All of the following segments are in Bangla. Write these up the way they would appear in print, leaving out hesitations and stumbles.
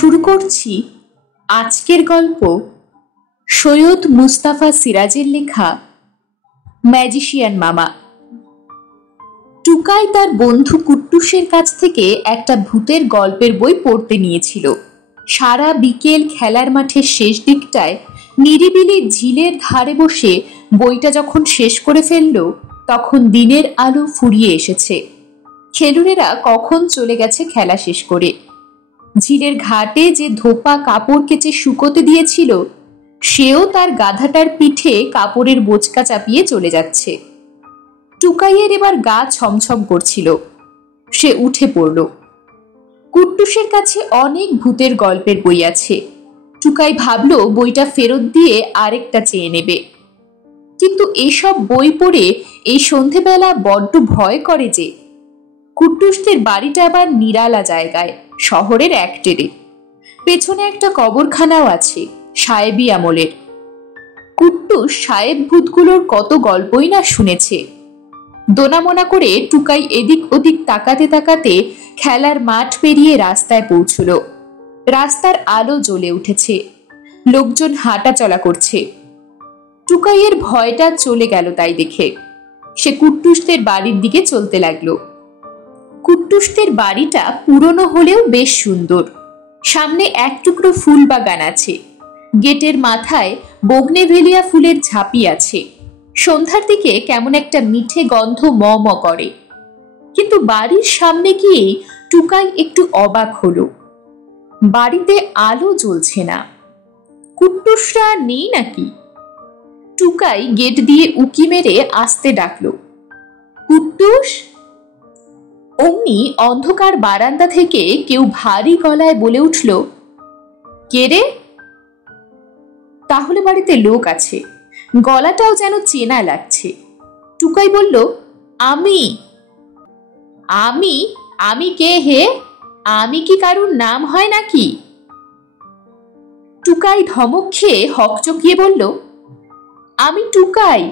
শুরু করছি আজকের গল্প সৈয়দ মুস্তাফা সিরাজের লেখা ম্যাজিশিয়ান মামা। টুকাই তার বন্ধু কুট্টুসের কাছ থেকে একটা ভূতের গল্পের বই পড়তে নিয়েছিল। সারা বিকেল খেলার মাঠের শেষ দিকটায় নিরিবিলি ঝিলের ধারে বসে বইটা যখন শেষ করে ফেলল, তখন দিনের আলো ফুরিয়ে এসেছে। খেলুড়েরা কখন চলে গেছে খেলা শেষ করে। ঝিলের ঘাটে যে ধোপা কাপড় কেচে শুকোতে দিয়েছিল, সেও তার গাধাটার পিঠে কাপড়ের বোঁচকা চাপিয়ে চলে যাচ্ছে। টুকাইয়ের এবার গা ছমছম করছিল। সে উঠে পড়ল। কুট্টুসের কাছে অনেক ভূতের গল্পের বই আছে। টুকাই ভাবল বইটা ফেরত দিয়ে আরেকটা চেয়ে নেবে, কিন্তু এসব বই পড়ে এই সন্ধেবেলা বড্ড ভয় করে যে। কুট্টুসদের বাড়িটা আবার নিরালা জায়গায়, শহরের এক টেরে। পেছনে একটা কবরখানাও আছে, সাহেবি আমলের। কুট্টুস সাহেব ভূতগুলোর কত গল্পই না শুনেছে। দোনামোনা করে টুকাই এদিক ওদিক তাকাতে তাকাতে খেলার মাঠ পেরিয়ে রাস্তায় পৌঁছল। রাস্তার আলো জ্বলে উঠেছে, লোকজন হাঁটা চলা করছে। টুকাইয়ের ভয়টা চলে গেল তাই দেখে। সে কুট্টুসদের বাড়ির দিকে চলতে লাগলো। কুট্টুসদের বাড়িটা পুরনো হলেও বেশ সুন্দর। সামনে এক টুকরো ফুল বাগান আছে। গেটের মাথায় বগ্নেভেলিয়া ফুলের ঝাঁপি আছে। সন্ধ্যার দিকে কেমন একটা মিঠে গন্ধ ম ম করে। কিন্তু বাড়ির সামনে গিয়েই টুকাই একটু অবাক হলো। বাড়িতে আলো জ্বলছে না। কুট্টুসরা নেই নাকি? টুকাই গেট দিয়ে উকি মেরে আস্তে ডাকলো, কুট্টুস। অমনি অন্ধকার বারান্দা থেকে কেউ ভারী গলায় বলে উঠল, কে রে? তাহলে বাড়িতে লোক আছে। গলাটাও যেন চেনা লাগছে। টুকাই বলল, আমি। আমি? আমি কে হে? আমি কি কারুর নাম হয় নাকি? টুকাই ধমক খেয়ে হকচকিয়ে বলল, আমি টুকাই।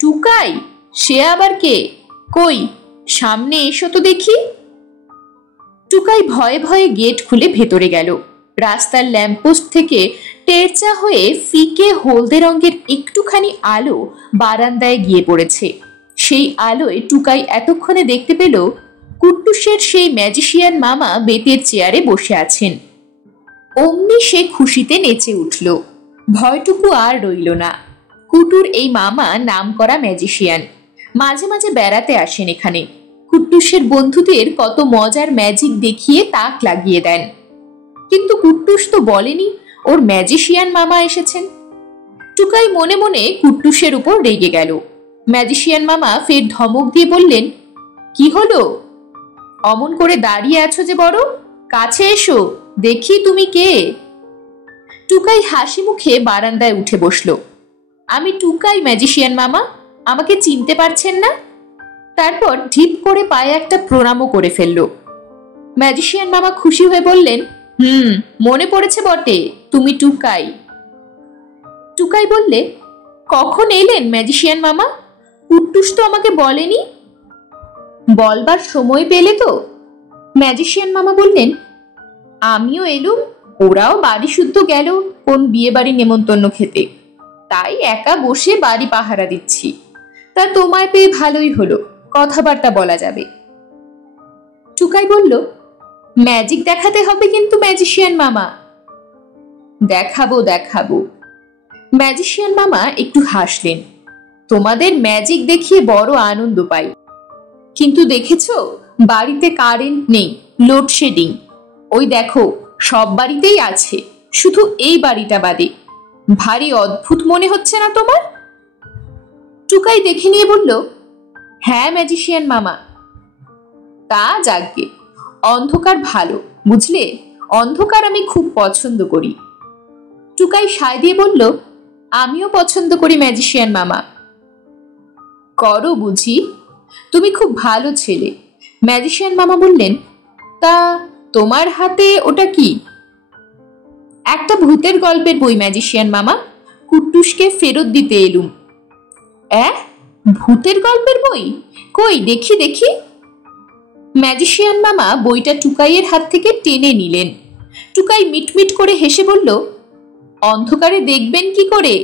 টুকাই? সে আবার কে? কই, সামনে এসো তো দেখি। টুকাই ভয়ে ভয়ে গেট খুলে ভেতরে গেল। রাস্তার ল্যাম্পপোস্ট থেকে টেরচা হয়ে ফিকে হলদে রঙের একটুখানি আলো বারান্দায় গিয়ে পড়েছে। সেই আলোয় টুকাই এতক্ষণে দেখতে পেল কুট্টুসের সেই ম্যাজিশিয়ান মামা বেতের চেয়ারে বসে আছেন। অমনি সে খুশিতে নেচে উঠল। ভয়টুকু আর রইল না। কুটুর এই মামা নামকরা ম্যাজিশিয়ান। মাঝে মাঝে বেড়াতে আসেন এখানে। কুট্টুসের বন্ধুদের কত মজার ম্যাজিক দেখিয়ে তাক লাগিয়ে দেন। কিন্তু কুট্টুস তো বলেনি ওর ম্যাজিশিয়ান মামা এসেছেন। টুকাই মনে মনে কুট্টুসের উপর রেগে গেল। ম্যাজিশিয়ান মামা ফের ধমক দিয়ে বললেন, কি হলো? অমন করে দাঁড়িয়ে আছো যে বড়? কাছে এসো, দেখি তুমি কে। টুকাই হাসি মুখে বারান্দায় উঠে বসল। আমি টুকাই ম্যাজিশিয়ান মামা, আমাকে চিনতে পারছেন না? তারপর ঢিপ করে পায়ে একটা প্রণামও করে ফেলল। ম্যাজিশিয়ান মামা খুশি হয়ে বললেন, মনে পড়েছে বটে, তুমি টুকাই। টুকাই বললে, কখন এলেন ম্যাজিশিয়ান মামা? কুট্টুস তো আমাকে বলেনি। বলবার সময় পেলে তো? ম্যাজিশিয়ান মামা বললেন, আমিও এলুম। ওরাও বাড়ি শুদ্ধ গেল কোন বিয়ে বাড়ি নেমন্তন্ন খেতে, তাই একা বসে বাড়ি পাহারা দিচ্ছি। তা তোমায় পেয়ে ভালোই হলো, কথাবার্তা বলা যাবে। টুকাই বলল, ম্যাজিক দেখাতে হবে কিন্তু ম্যাজিশিয়ান মামা। দেখাবো দেখাবো। ম্যাজিশিয়ান মামা একটু হাসলেন। তোমাদের ম্যাজিক দেখিয়ে বড় আনন্দ পাই, কিন্তু দেখেছো বাড়িতে কারেন্ট নেই, লোডশেডিং। ওই দেখো, সব বাড়িতেই আছে, শুধু এই বাড়িটা বাদে। ভারী অদ্ভুত মনে হচ্ছে না তোমার? টুকাই দেখে নিয়ে বলল, হ্যাঁ ম্যাজিশিয়ান মামা। তা যাকগে, অন্ধকার ভালো, বুঝলে? অন্ধকার আমি খুব পছন্দ করি। টুকাই সায় দিয়ে বলল, আমিও পছন্দ করি ম্যাজিশিয়ান মামা। করো বুঝি? তুমি খুব ভালো ছেলে। ম্যাজিশিয়ান মামা বললেন, তা তোমার হাতে ওটা কি? একটা ভূতের গল্পের বই ম্যাজিশিয়ান মামা, কুট্টুসকে ফেরত দিতে এলুম। ভূতের গল্পের বই? কই দেখি দেখি। ম্যাজিশিয়ান মামা বইটা টুকাইয়ের হাত থেকে টেনে নিলেন। টুকাই মিটমিট করে হেসে বলল, অন্ধকারে দেখবেন কি করে?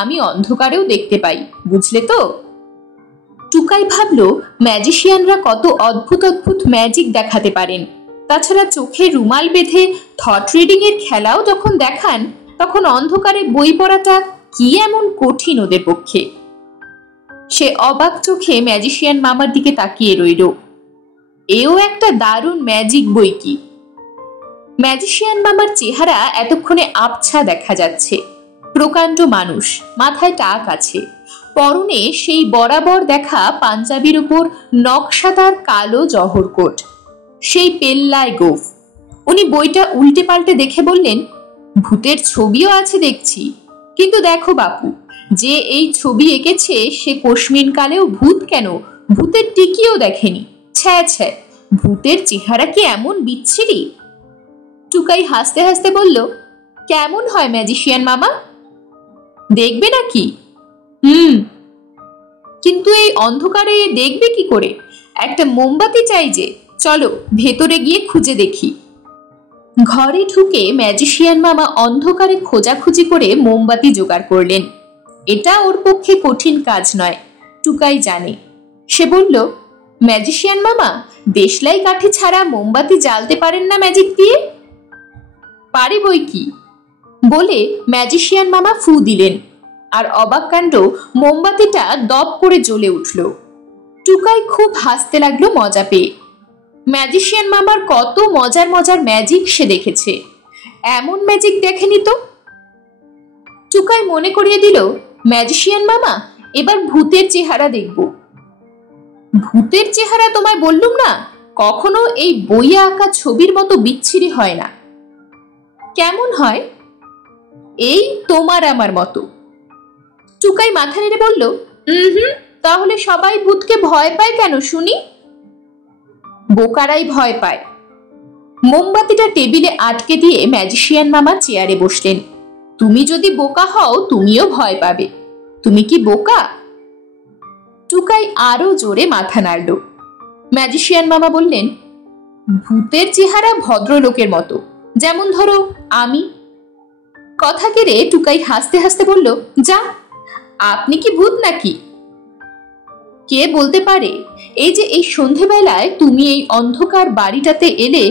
আমি অন্ধকারেও দেখতে পাই, বুঝলে তো? টুকাই ভাবল, ম্যাজিশিয়ানরা কত অদ্ভুত অদ্ভুত ম্যাজিক দেখাতে পারেন। তাছাড়া চোখে রুমাল বেঁধে থট রিডিং এর খেলাও যখন দেখান, তখন অন্ধকারে বই পড়াটা কি এমন কঠিন ওদের পক্ষে? সে অবাক চোখে ম্যাজিশিয়ান মামার দিকে তাকিয়ে রইল। এও একটা দারুণ ম্যাজিক বই কি! ম্যাজিশিয়ান মামার চেহারা এতক্ষণে আবছা দেখা যাচ্ছে। প্রকাণ্ড মানুষ, মাথায় টাক আছে, পরনে সেই বরাবর দেখা পাঞ্জাবির উপর নকশাদার কালো জহর কোট, সেই পেল্লায় গোফ। উনি বইটা উল্টে পাল্টে দেখে বললেন, ভূতের ছবিও আছে দেখছি, কিন্তু দেখো বাপু, যে এই ছবি এঁকেছে সে কোশমিন কালেও ভূত কেন, ভূতের টিকিও দেখেনি। ছ্যা ছ্যা, ভূতের চেহারা কি এমন বিচ্ছিরি? টুকাই হাসতে হাসতে বলল, কেমন হয় ম্যাজিশিয়ান মামা, দেখবে নাকি? কিন্তু এই অন্ধকারে দেখবে কি করে? একটা মোমবাতি চাই যে, চলো ভেতরে গিয়ে খুঁজে দেখি। ঘরে ঢুকে ম্যাজিশিয়ান মামা অন্ধকারে খোঁজাখুঁজি করে মোমবাতি জোগাড় করলেন। এটা ওর পক্ষে কঠিন কাজ নয়, টুকাই জানে। সে বলল, ম্যাজিশিয়ান মামা, দেশলাই কাঠি ছাড়া মোমবাতি জ্বালতে পারেন না ম্যাজিক দিয়ে? পারে বই কি, বলে ম্যাজিশিয়ান মামা ফু দিলেন, আর অবাক কাণ্ড, মোমবাতিটা দপ করে জ্বলে উঠল। টুকাই খুব হাসতে লাগলো মজা পেয়ে। ম্যাজিশিয়ান মামার কত মজার মজার ম্যাজিক সে দেখেছে, এমন ম্যাজিক দেখেনি তো। টুকাই মনে করিয়ে দিল, ম্যাজিশিয়ান মামা, এবার ভূতের চেহারা দেখব। ভূতের চেহারা তোমায় বললুম না, কখনো এই বইয়ে আঁকা ছবির মতো বিচ্ছিরি হয় না। কেমন হয়? এই তোমার আমার মতো। টুকাই মাথা নেড়ে বলল, তাহলে সবাই ভূতকে ভয় পায় কেন শুনি? বোকারাই ভয় পায়। মোমবাতিটা টেবিলে আটকে দিয়ে ম্যাজিশিয়ান মামা চেয়ারে বসলেন। তুমি যদি বোকা হও, তুমিও ভয় পাবে। তুমি কি বোকা? টুকাই আরো জোরে মাথা নাড়ল। ম্যাজিশিয়ান মামা বললেন, ভূতের চেহারা ভদ্রলোকের মতো, যেমন ধরো আমি। কথা কেড়ে টুকাই হাসতে হাসতে বলল, যা, আপনি কি ভূত নাকি? কে বলতে পারে, এই যে এই সন্ধেবেলায় তুমি এই অন্ধকার বাড়িটাতে এলে,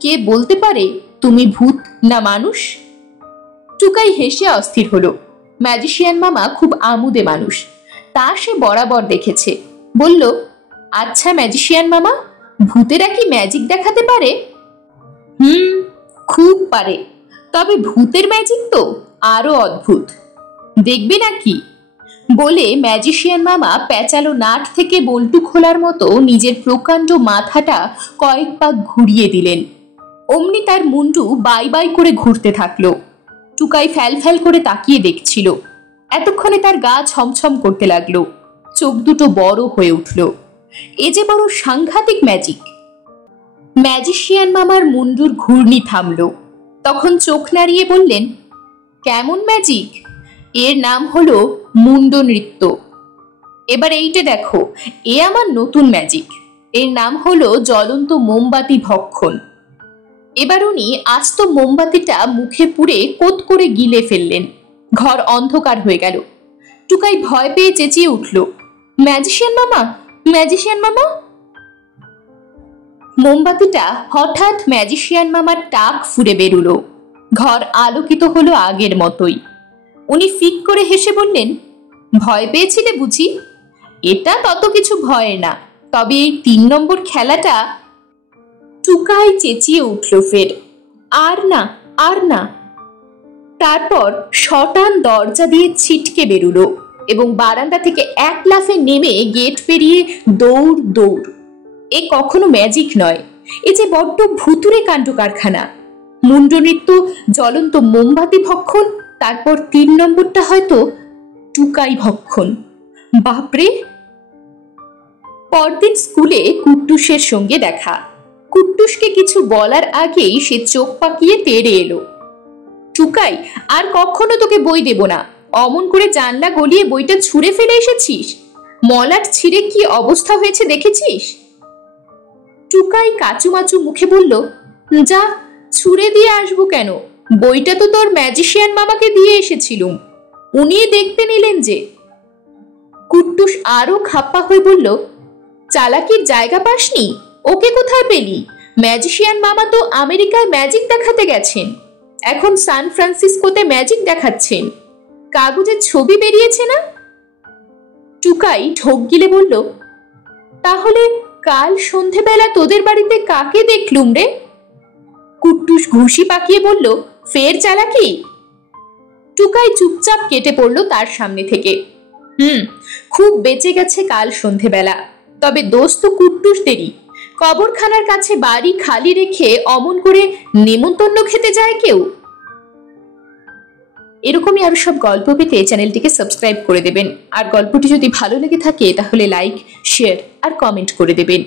কে বলতে পারে তুমি ভূত না মানুষ? টুকাই হেসে অস্থির হলো। ম্যাজিশিয়ান মামা খুব আমুদে মানুষ, তা সে বরাবর দেখেছে। বলল, আচ্ছা ম্যাজিশিয়ান মামা, ভূতেরা কি ম্যাজিক দেখাতে পারে? খুব পারে, তবে ভূতের ম্যাজিক তো আরো অদ্ভুত। দেখবে নাকি? বলে ম্যাজিশিয়ান মামা প্যাচালো নাট থেকে বল্টু খোলার মতো নিজের প্রকাণ্ড মাথাটা কয়েক পাক ঘুরিয়ে দিলেন। অমনি তার মুন্ডু বাই বাই করে ঘুরতে থাকলো। টুকাই ফ্যাল ফ্যাল করে তাকিয়ে দেখছিল। এতক্ষণে তার গা ছমছম করতে লাগলো, চোখ দুটো বড় হয়ে উঠল। এ যে বড় সাংঘাতিক ম্যাজিক। ম্যাজিশিয়ান মামার মুন্ডুর ঘূর্ণি থামল। তখন চোখ নাড়িয়ে বললেন, কেমন ম্যাজিক? এর নাম হলো মুন্ড নৃত্য। এবার এইটা দেখো, এ আমার নতুন ম্যাজিক। এর নাম হলো জ্বলন্ত মোমবাতি ভক্ষণ। এবার উনি আস্ত মোমবাতিটা মুখে পুরে কোত করে গিলে ফেললেন। ঘর অন্ধকার হয়ে গেল। টুকাই ভয় পেয়ে চেঁচিয়ে উঠল, ম্যাজিশিয়ান মামা, ম্যাজিশিয়ান মামা! মোমবাতিটা হঠাৎ ম্যাজিশিয়ান মামার টাক ফুরে বেরুলো। ঘর আলোকিত হলো আগের মতোই। উনি ফিক করে হেসে বললেন, ভয় পেয়েছিলে বুঝি? এটা তত কিছু ভয়ের না, তবে এই ৩ নম্বর খেলাটা। টুকাই চেঁচিয়ে উঠল ফের, আর না, আর না। তারপর শটান দরজা দিয়ে ছিটকে বেরুলো এবং বারান্দা থেকে এক লাফে নেমে গেট পেরিয়ে দৌড় দৌড়। এ কখনো ম্যাজিক নয়, এ যে বড্ড ভুতুরে কাণ্ড কারখানা। মুন্ড নৃত্য, জ্বলন্ত মোমবাতি ভক্ষণ, তারপর ৩ নম্বরটা হয়তো টুকাই ভক্ষণ। বাপরে! পরদিন স্কুলে কুট্টুসের সঙ্গে দেখা। কুট্টুসকে কিছু বলার আগেই সে চোখ পাকিয়ে তেড়ে এলো। টুকাই, আর কখনো তোকে বই দেব না। অমন করে জানলা গলিয়ে বইটা ছুঁড়ে ফেলে এসেছিস। মলাট ছিঁড়ে কি অবস্থা হয়েছে দেখেছিস? টুকাই কাচুমাচু মুখে বলল, যা, ছুঁড়ে দিয়ে আসবো কেন? বইটা তো তোর ম্যাজিশিয়ান মামাকে দিয়ে এসেছিলুম, উনি দেখতে নিলেন যে। কুট্টুস আরো খাপ্পা হয়ে বলল, চালাকির জায়গা পাসনি? ওকে কোথায় পেলি? ম্যাজিশিয়ান মামা তো আমেরিকায় ম্যাজিক দেখাতে গেছেন, এখন সান ফ্রান্সিসকোতে ম্যাজিক দেখাচ্ছেন। কাগজের ছবি বেরিয়েছে না? টুকাই ঢোক গিলে বলল, তাহলে কাল সন্ধেবেলা তোদের বাড়িতে কাকে দেখলুম রে? কুট্টুস ঘুষি পাকিয়ে বলল, ফের চালাকি? টুকাই চুপচাপ কেটে পড়ল তার সামনে থেকে। খুব বেঁচে গেছে কাল সন্ধেবেলা, তবে দোষ তো কুট্টুসদেরই। কবরখানার কাছে বাড়ি খালি রেখে অমন করে নেমন্তন্ন খেতে যায় কেউ? এরকমই আরো সব গল্প পেতে চ্যানেলটিকে সাবস্ক্রাইব করে দেবেন, আর গল্পটি যদি ভালো লেগে থাকে তাহলে লাইক, শেয়ার আর কমেন্ট করে দেবেন।